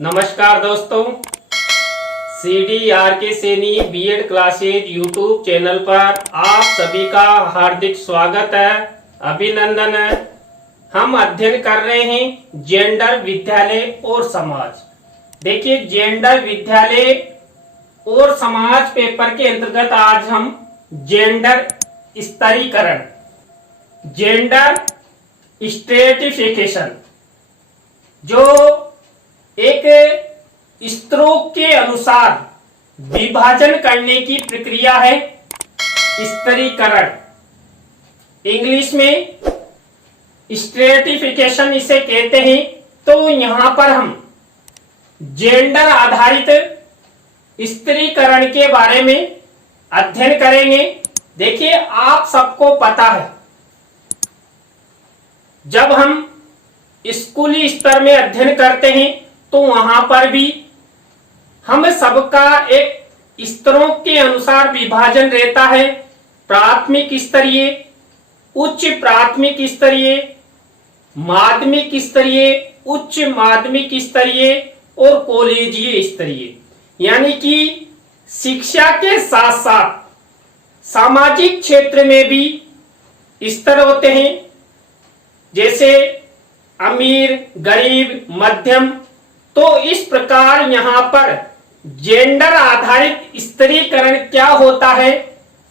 नमस्कार दोस्तों, CDRK Saini B Ed classes YouTube channel पर आप सभी का हार्दिक स्वागत है, अभिनंदन है। हम अध्ययन कर रहे हैं जेंडर, विद्यालय और समाज। देखिए, जेंडर, विद्यालय और समाज पेपर के अंतर्गत आज हम जेंडर स्तरीकरण, जेंडर स्ट्रेटिफिकेशन, जो एक स्तरों के अनुसार विभाजन करने की प्रक्रिया है, स्तरीकरण, इंग्लिश में स्ट्रेटिफिकेशन इसे कहते हैं। तो यहां पर हम जेंडर आधारित स्तरीकरण के बारे में अध्ययन करेंगे। देखिए, आप सबको पता है, जब हम स्कूली स्तर में अध्ययन करते हैं तो वहां पर भी हम सबका एक स्तरों के अनुसार विभाजन रहता है। प्राथमिक स्तरीय, उच्च प्राथमिक स्तरीय, माध्यमिक स्तरीय, उच्च माध्यमिक स्तरीय और कॉलेजीय स्तरीय। यानी कि शिक्षा के साथ साथ सामाजिक क्षेत्र में भी स्तर होते हैं, जैसे अमीर, गरीब, मध्यम। तो इस प्रकार यहाँ पर जेंडर आधारित स्तरीकरण क्या होता है,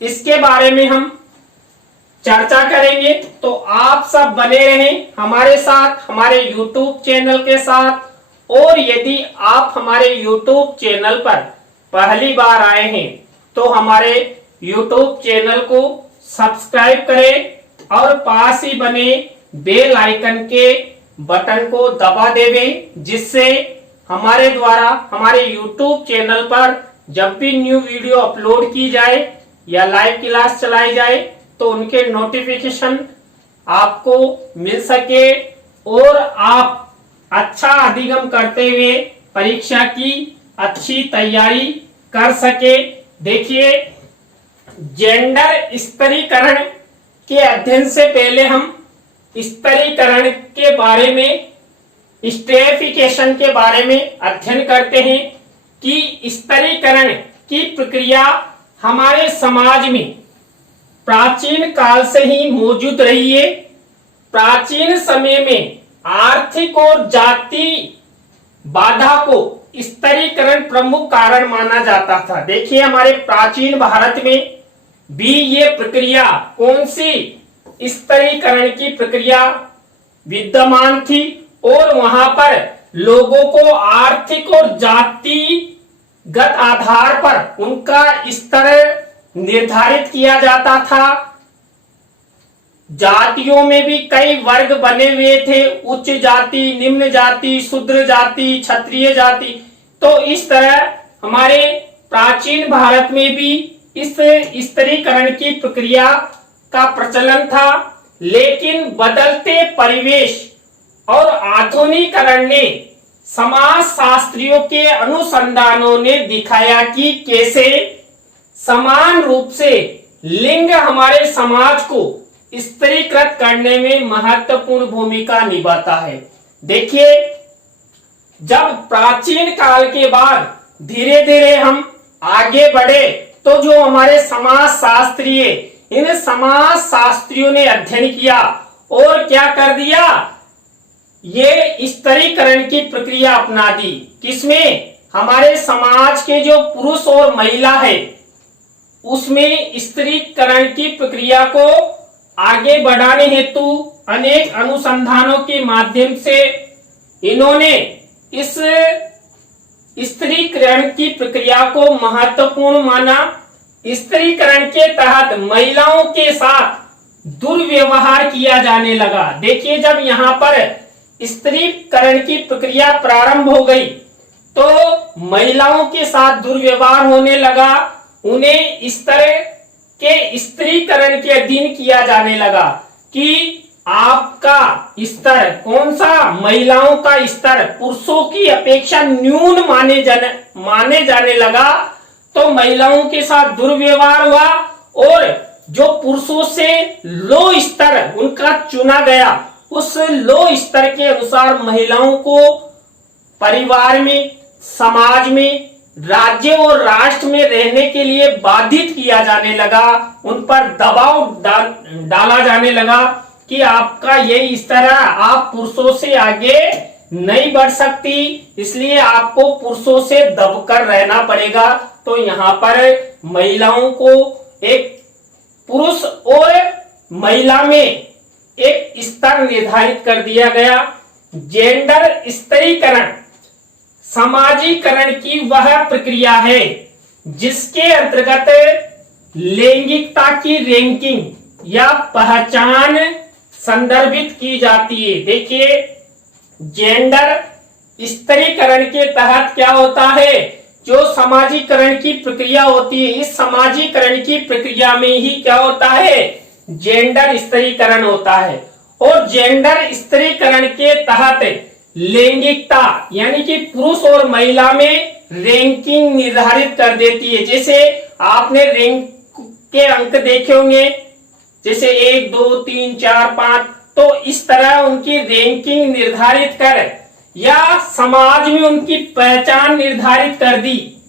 इसके बारे में हम चर्चा करेंगे। तो आप सब बने रहें हमारे साथ, हमारे YouTube चैनल के साथ। और यदि आप हमारे YouTube चैनल पर पहली बार आए हैं तो हमारे YouTube चैनल को सब्सक्राइब करें और पास ही बने बेल आइकन के बटन को दबा देवे, जिससे हमारे द्वारा हमारे YouTube चैनल पर जब भी न्यू वीडियो अपलोड की जाए या लाइव क्लास चलाई जाए तो उनके नोटिफिकेशन आपको मिल सके और आप अच्छा अधिगम करते हुए परीक्षा की अच्छी तैयारी कर सके। देखिए, जेंडर स्तरीकरण के अध्ययन से पहले हम स्तरीकरण के बारे में, स्ट्रेटिफिकेशन के बारे में अध्ययन करते हैं कि स्तरीकरण की प्रक्रिया हमारे समाज में प्राचीन काल से ही मौजूद रही है। प्राचीन समय में आर्थिक और जाति बाधा को स्तरीकरण प्रमुख कारण माना जाता था। देखिए, हमारे प्राचीन भारत में भी ये प्रक्रिया, कौन सी स्तरीकरण की प्रक्रिया विद्यमान थी और वहां पर लोगों को आर्थिक और जातिगत आधार पर उनका स्तर निर्धारित किया जाता था। जातियों में भी कई वर्ग बने हुए थे, उच्च जाति, निम्न जाति, शूद्र जाति, क्षत्रिय जाति। तो इस तरह हमारे प्राचीन भारत में भी इस स्तरीकरण की प्रक्रिया का प्रचलन था। लेकिन बदलते परिवेश और आधुनिकीकरण ने समाज शास्त्रियों के अनुसंधानों ने दिखाया कि कैसे समान रूप से लिंग हमारे समाज को स्तरीकृत करने में महत्वपूर्ण भूमिका निभाता है। देखिए, जब प्राचीन काल के बाद धीरे धीरे हम आगे बढ़े तो जो हमारे समाज शास्त्रीय, इन समाज शास्त्रियों ने अध्ययन किया और क्या कर दिया, ये स्तरीकरण की प्रक्रिया अपना दी। किसमें? हमारे समाज के जो पुरुष और महिला है उसमें स्तरीकरण की प्रक्रिया को आगे बढ़ाने हेतु अनेक अनुसंधानों के माध्यम से इन्होंने इस स्तरीकरण की प्रक्रिया को महत्वपूर्ण माना। स्तरीकरण के तहत महिलाओं के साथ दुर्व्यवहार किया जाने लगा। देखिए, जब यहाँ पर स्तरीकरण की प्रक्रिया प्रारंभ हो गई तो महिलाओं के साथ दुर्व्यवहार होने लगा, उन्हें इस तरह के स्तरीकरण के अधीन किया जाने लगा कि आपका स्तर कौन सा, महिलाओं का स्तर पुरुषों की अपेक्षा न्यून माने जाने लगा। तो महिलाओं के साथ दुर्व्यवहार हुआ और जो पुरुषों से लो स्तर उनका चुना गया, उस लो स्तर के अनुसार महिलाओं को परिवार में, समाज में, राज्य और राष्ट्र में रहने के लिए बाधित किया जाने लगा, उन पर दबाव डाला जाने लगा कि आपका यही स्तर है, आप पुरुषों से आगे नहीं बढ़ सकती, इसलिए आपको पुरुषों से दबकर रहना पड़ेगा। तो यहाँ पर महिलाओं को एक पुरुष और महिला में एक स्तर निर्धारित कर दिया गया। जेंडर स्त्रीकरण समाजीकरण की वह प्रक्रिया है जिसके अंतर्गत लैंगिकता की रैंकिंग या पहचान संदर्भित की जाती है। देखिए, जेंडर स्त्रीकरण के तहत क्या होता है, जो समाजीकरण की प्रक्रिया होती है, इस समाजीकरण की प्रक्रिया में ही क्या होता है, जेंडर स्त्रीकरण होता है। और जेंडर स्त्रीकरण के तहत लैंगिकता यानी कि पुरुष और महिला में रैंकिंग निर्धारित कर देती है। जैसे आपने रैंक के अंक देखे होंगे, जैसे 1 2 3 4 5, तो इस तरह उनकी रैंकिंग निर्धारित कर या समाज में उनकी पहचान निर्धारित कर दी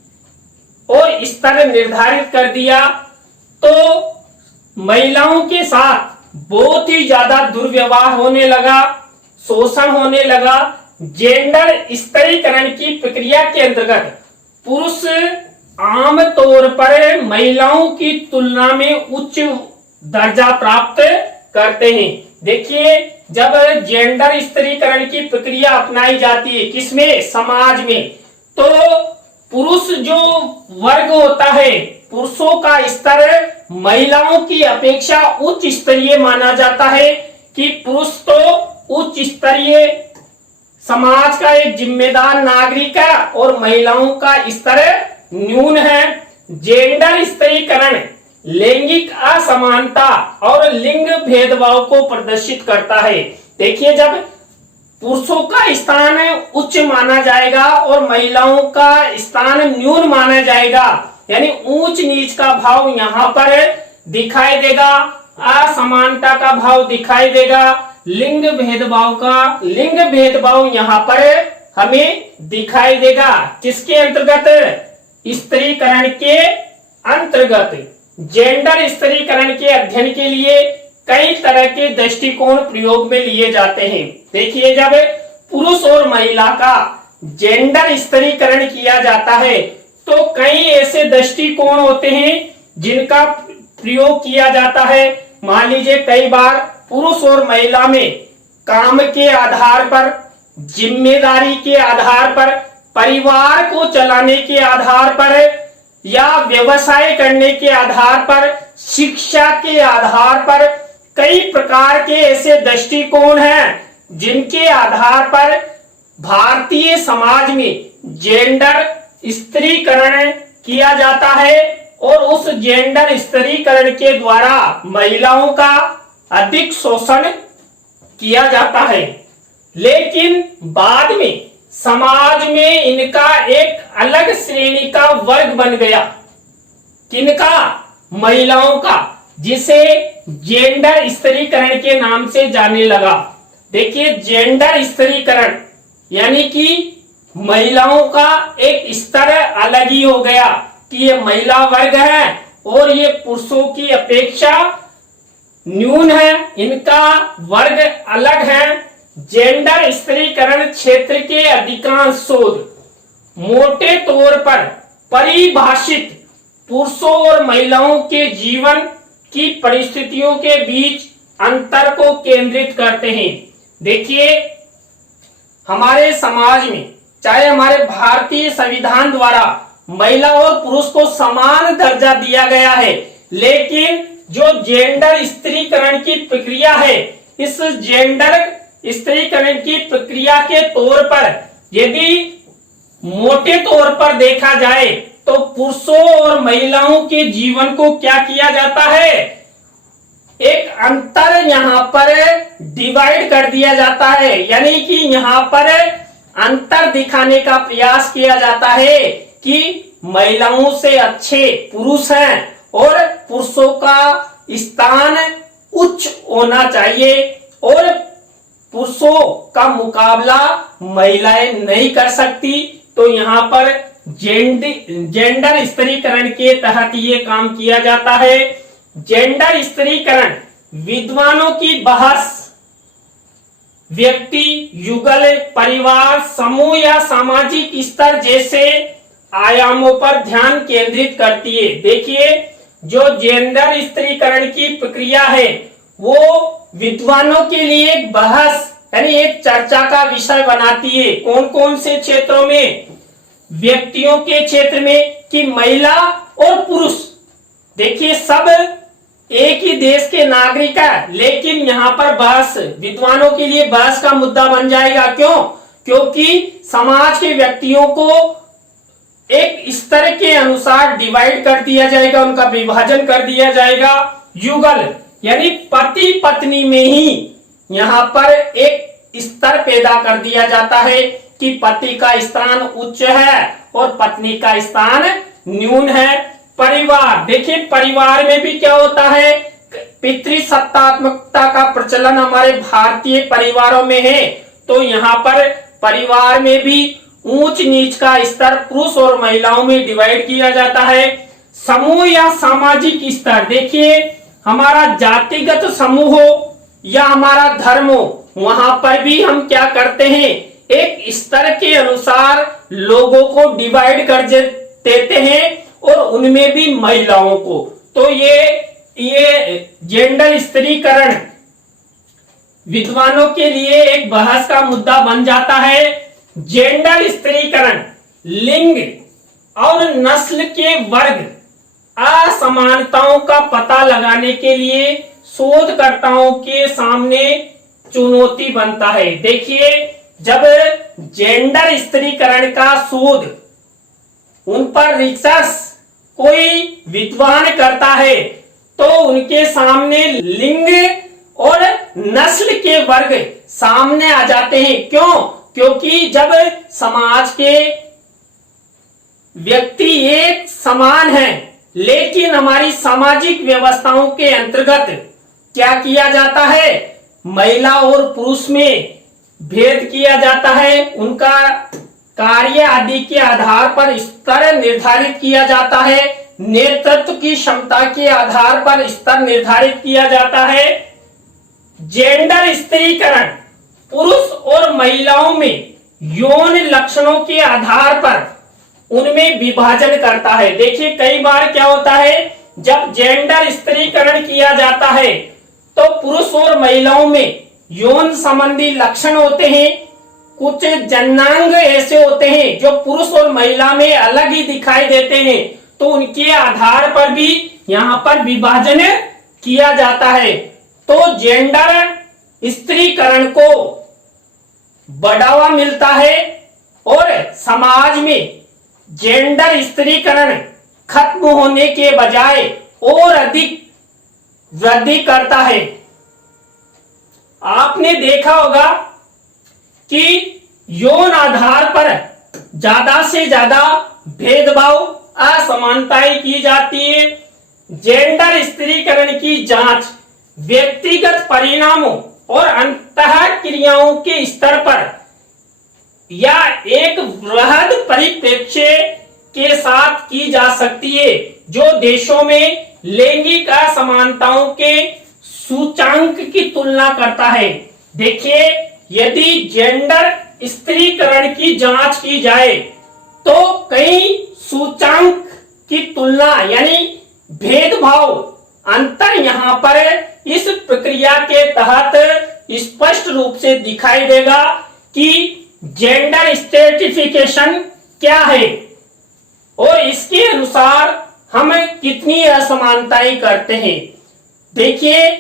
और स्तर निर्धारित कर दिया, तो महिलाओं के साथ बहुत ही ज्यादा दुर्व्यवहार होने लगा, शोषण होने लगा। जेंडर स्त्रीकरण की प्रक्रिया के अंतर्गत पुरुष आम तौर पर महिलाओं की तुलना में उच्च दर्जा प्राप्त करते हैं। देखिए, जब जेंडर स्त्रीकरण की प्रक्रिया अपनाई जाती है किसमें, समाज में, तो पुरुष जो वर्ग होता है, पुरुषों का स्तर महिलाओं की अपेक्षा उच्च स्तरीय माना जाता है कि पुरुष तो उच्च स्तरीय समाज का एक जिम्मेदार नागरिक है और महिलाओं का स्तर न्यून है। जेंडर स्त्रीकरण लैंगिक असमानता और लिंग भेदभाव को प्रदर्शित करता है। देखिए, जब पुरुषों का स्थान उच्च माना जाएगा और महिलाओं का स्थान न्यून माना जाएगा, यानी ऊंच नीच का भाव यहाँ पर दिखाई देगा, असमानता का भाव दिखाई देगा, लिंग भेदभाव यहाँ पर हमें दिखाई देगा। किसके अंतर्गत, स्त्रीकरण के अंतर्गत। जेंडर स्त्रीकरण के अध्ययन के लिए कई तरह के दृष्टिकोण प्रयोग में लिए जाते हैं। देखिए, जब पुरुष और महिला का जेंडर स्त्रीकरण किया जाता है तो कई ऐसे दृष्टिकोण होते हैं जिनका प्रयोग किया जाता है। मान लीजिए, कई बार पुरुष और महिला में काम के आधार पर, जिम्मेदारी के आधार पर, परिवार को चलाने के आधार पर या व्यवसाय करने के आधार पर, शिक्षा के आधार पर कई प्रकार के ऐसे दृष्टिकोण हैं जिनके आधार पर भारतीय समाज में जेंडर स्त्रीकरण किया जाता है और उस जेंडर स्त्रीकरण के द्वारा महिलाओं का अधिक शोषण किया जाता है। लेकिन बाद में समाज में इनका एक अलग श्रेणी का वर्ग बन गया। किनका, महिलाओं का, जिसे जेंडर स्त्रीकरण के नाम से जाने लगा। देखिए, जेंडर स्त्रीकरण यानी कि महिलाओं का एक स्तर अलग ही हो गया कि ये महिला वर्ग है और ये पुरुषों की अपेक्षा न्यून है, इनका वर्ग अलग है। जेंडर स्त्रीकरण क्षेत्र के अधिकांश शोध मोटे तौर पर परिभाषित पुरुषों और महिलाओं के जीवन की परिस्थितियों के बीच अंतर को केंद्रित करते हैं। देखिए, हमारे समाज में, चाहे हमारे भारतीय संविधान द्वारा महिला और पुरुष को समान दर्जा दिया गया है, लेकिन जो जेंडर स्त्रीकरण की प्रक्रिया है, इस जेंडर स्त्रीकरण की प्रक्रिया के तौर पर यदि मोटे तौर पर देखा जाए तो पुरुषों और महिलाओं के जीवन को क्या किया जाता है, एक अंतर यहाँ पर डिवाइड कर दिया जाता है। यानी कि यहाँ पर अंतर दिखाने का प्रयास किया जाता है कि महिलाओं से अच्छे पुरुष हैं और पुरुषों का स्थान उच्च होना चाहिए और पुरुषों का मुकाबला महिलाएं नहीं कर सकती। तो यहाँ पर जेंडर स्त्रीकरण के तहत ये काम किया जाता है। जेंडर स्त्रीकरण विद्वानों की बहस व्यक्ति, युगल, परिवार, समूह या सामाजिक स्तर जैसे आयामों पर ध्यान केंद्रित करती है। देखिए, जो जेंडर स्त्रीकरण की प्रक्रिया है वो विद्वानों के लिए एक बहस यानी एक चर्चा का विषय बनाती है। कौन कौन से क्षेत्रों में? व्यक्तियों के क्षेत्र में कि महिला और पुरुष, देखिए सब एक ही देश के नागरिक है, लेकिन यहाँ पर बहस विद्वानों के लिए बहस का मुद्दा बन जाएगा। क्यों? क्योंकि समाज के व्यक्तियों को एक स्तर के अनुसार डिवाइड कर दिया जाएगा, उनका विभाजन कर दिया जाएगा। युगल यानी पति पत्नी में ही यहाँ पर एक स्तर पैदा कर दिया जाता है कि पति का स्थान उच्च है और पत्नी का स्थान न्यून है। परिवार, देखिए परिवार में भी क्या होता है, पितृसत्तात्मकता का प्रचलन हमारे भारतीय परिवारों में है। तो यहाँ पर परिवार में भी ऊंच नीच का स्तर पुरुष और महिलाओं में डिवाइड किया जाता है। समूह या सामाजिक स्तर, देखिए हमारा जातिगत समूह हो या हमारा धर्म हो, वहां पर भी हम क्या करते हैं, एक स्तर के अनुसार लोगों को डिवाइड कर देते हैं और उनमें भी महिलाओं को। तो ये जेंडर स्त्रीकरण विद्वानों के लिए एक बहस का मुद्दा बन जाता है। जेंडर स्त्रीकरण लिंग और नस्ल के वर्ग असमानताओं का पता लगाने के लिए शोधकर्ताओं के सामने चुनौती बनता है। देखिए, जब जेंडर स्त्रीकरण का शोध उन पर रिसर्च कोई विद्वान करता है तो उनके सामने लिंग और नस्ल के वर्ग सामने आ जाते हैं। क्यों? क्योंकि जब समाज के व्यक्ति एक समान है, लेकिन हमारी सामाजिक व्यवस्थाओं के अंतर्गत क्या किया जाता है, महिला और पुरुष में भेद किया जाता है। उनका कार्य आदि के आधार पर स्तर निर्धारित किया जाता है। नेतृत्व की क्षमता के आधार पर स्तर निर्धारित किया जाता है। जेंडर स्त्रीकरण पुरुष और महिलाओं में यौन लक्षणों के आधार पर उनमें विभाजन करता है। देखिए, कई बार क्या होता है, जब जेंडर स्त्रीकरण किया जाता है तो पुरुष और महिलाओं में यौन संबंधी लक्षण होते हैं। कुछ जन्नांग ऐसे होते हैं जो पुरुष और महिला में अलग ही दिखाई देते हैं, तो उनके आधार पर भी यहाँ पर विभाजन किया जाता है। तो जेंडर स्त्रीकरण को बढ़ावा मिलता है और समाज में जेंडर स्त्रीकरण खत्म होने के बजाय और अधिक वृद्धि करता है। आपने देखा होगा कि यौन आधार पर ज्यादा से ज्यादा भेदभाव असमानताएं की जाती है। जेंडर स्त्रीकरण की जांच व्यक्तिगत परिणामों और अंतः क्रियाओं के स्तर पर या एक वृहद परिप्रेक्ष्य के साथ की जा सकती है, जो देशों में लैंगिक असमानताओं के सूचांक की तुलना करता है। देखिए, यदि जेंडर स्त्रीकरण की जांच की जाए तो कई सूचांक की तुलना यानी भेदभाव अंतर यहाँ पर इस प्रक्रिया के तहत स्पष्ट रूप से दिखाई देगा कि जेंडर स्ट्रेटिफिकेशन क्या है और इसके अनुसार हम कितनी असमानताएं करते हैं। देखिए,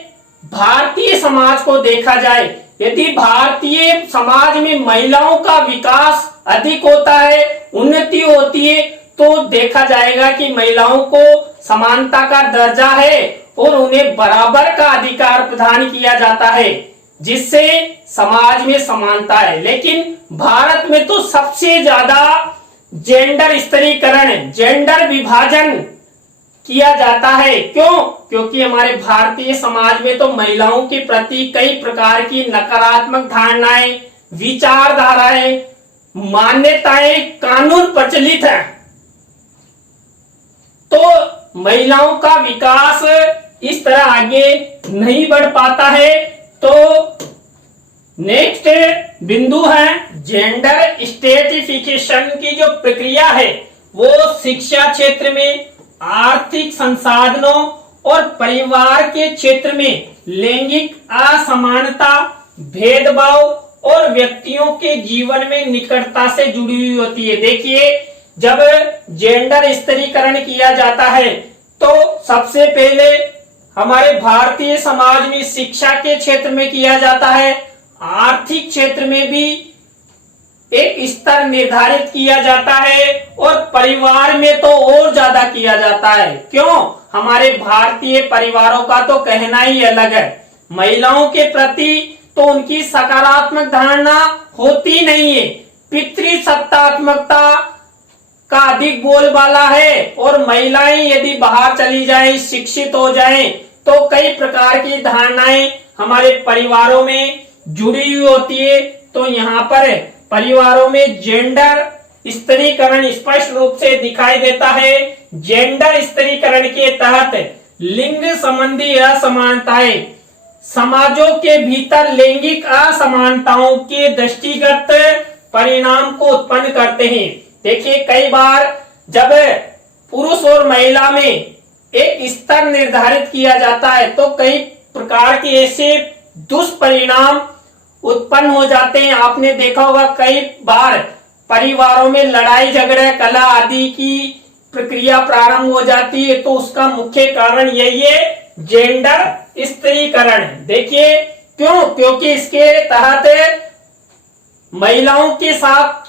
भारतीय समाज को देखा जाए, यदि भारतीय समाज में महिलाओं का विकास अधिक होता है, उन्नति होती है, तो देखा जाएगा कि महिलाओं को समानता का दर्जा है और उन्हें बराबर का अधिकार प्रदान किया जाता है, जिससे समाज में समानता है। लेकिन भारत में तो सबसे ज्यादा जेंडर स्त्रीकरण, जेंडर विभाजन किया जाता है। क्यों? क्योंकि हमारे भारतीय समाज में तो महिलाओं के प्रति कई प्रकार की नकारात्मक धारणाएं, विचारधाराएं, मान्यताएं, कानून प्रचलित है। तो महिलाओं का विकास इस तरह आगे नहीं बढ़ पाता है। तो नेक्स्ट बिंदु है जेंडर स्ट्रेटिफिकेशन की जो प्रक्रिया है वो शिक्षा क्षेत्र में, आर्थिक संसाधनों और परिवार के क्षेत्र में लैंगिक असमानता, भेदभाव और व्यक्तियों के जीवन में निकटता से जुड़ी हुई होती है। देखिए, जब जेंडर स्तरीकरण किया जाता है तो सबसे पहले हमारे भारतीय समाज में शिक्षा के क्षेत्र में किया जाता है, आर्थिक क्षेत्र में भी एक स्तर निर्धारित किया जाता है और परिवार में तो और ज्यादा किया जाता है। क्यों? हमारे भारतीय परिवारों का तो कहना ही अलग है। महिलाओं के प्रति तो उनकी सकारात्मक धारणा होती नहीं है, पितृसत्तात्मकता का अधिक बोलबाला है और महिलाएं यदि बाहर चली जाएं, शिक्षित हो जाएं, तो कई प्रकार की धारणाएं हमारे परिवारों में जुड़ी हुई होती है। तो यहाँ पर परिवारों में जेंडर स्तरीकरण स्पष्ट रूप से दिखाई देता है। जेंडर स्तरीकरण के तहत लिंग संबंधी असमानताएं समाजों के भीतर लैंगिक असमानताओं के दृष्टिगत परिणाम को उत्पन्न करते हैं। देखिए, कई बार जब पुरुष और महिला में एक स्तर निर्धारित किया जाता है तो कई प्रकार के ऐसे दुष्परिणाम उत्पन्न हो जाते हैं। आपने देखा होगा कई बार परिवारों में लड़ाई झगड़े, कलह आदि की प्रक्रिया प्रारंभ हो जाती है। तो उसका मुख्य कारण यही है, जेंडर स्त्रीकरण। देखिए, क्यों? क्योंकि इसके तहत महिलाओं के साथ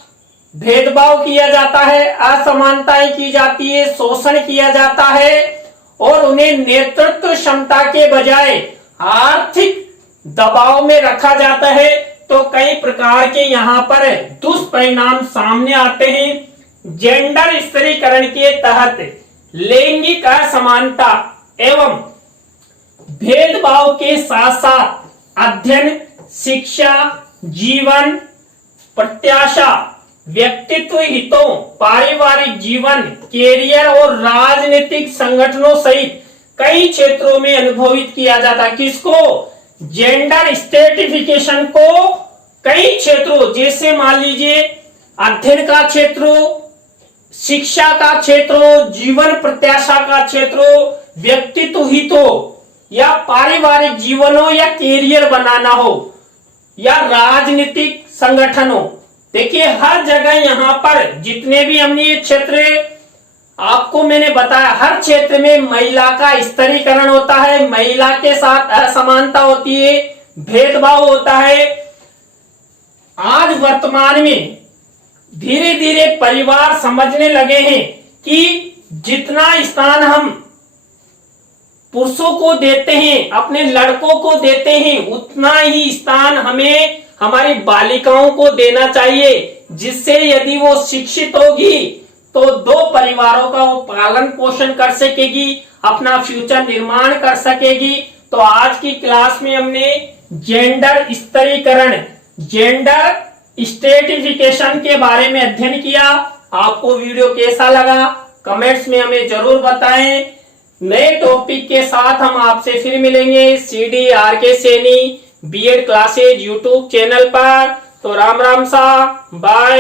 भेदभाव किया जाता है, असमानताएं की जाती है, शोषण किया जाता है और उन्हें नेतृत्व क्षमता के बजाय आर्थिक दबाव में रखा जाता है। तो कई प्रकार के यहाँ पर दुष्परिणाम सामने आते हैं। जेंडर स्त्रीकरण के तहत लैंगिक असमानता एवं भेदभाव के साथ साथ अध्ययन, शिक्षा, जीवन प्रत्याशा, व्यक्तित्व हितों, पारिवारिक जीवन, कैरियर और राजनीतिक संगठनों सहित कई क्षेत्रों में अनुभवित किया जाता है। किसको? जेंडर स्ट्रेटिफिकेशन को कई क्षेत्रों, जैसे मान लीजिए अध्ययन का क्षेत्र, शिक्षा का क्षेत्र, जीवन प्रत्याशा का क्षेत्र, व्यक्तित्व हितों या पारिवारिक जीवन हो या कैरियर बनाना हो या राजनीतिक संगठन हो। देखिए, हर जगह यहाँ पर जितने भी हमने ये क्षेत्र आपको मैंने बताया, हर क्षेत्र में महिला का स्तरीकरण होता है, महिला के साथ असमानता होती है, भेदभाव होता है। आज वर्तमान में धीरे धीरे परिवार समझने लगे हैं कि जितना स्थान हम पुरुषों को देते हैं, अपने लड़कों को देते हैं, उतना ही स्थान हमें हमारी बालिकाओं को देना चाहिए, जिससे यदि वो शिक्षित होगी तो दो परिवारों का वो पालन पोषण कर सकेगी, अपना फ्यूचर निर्माण कर सकेगी। तो आज की क्लास में हमने जेंडर स्तरीकरण, जेंडर स्ट्रेटिफिकेशन के बारे में अध्ययन किया। आपको वीडियो कैसा लगा कमेंट्स में हमें जरूर बताएं। नए टॉपिक के साथ हम आपसे फिर मिलेंगे CDRK Saini B.Ed classes YouTube channel पर। तो राम राम सा, बाय।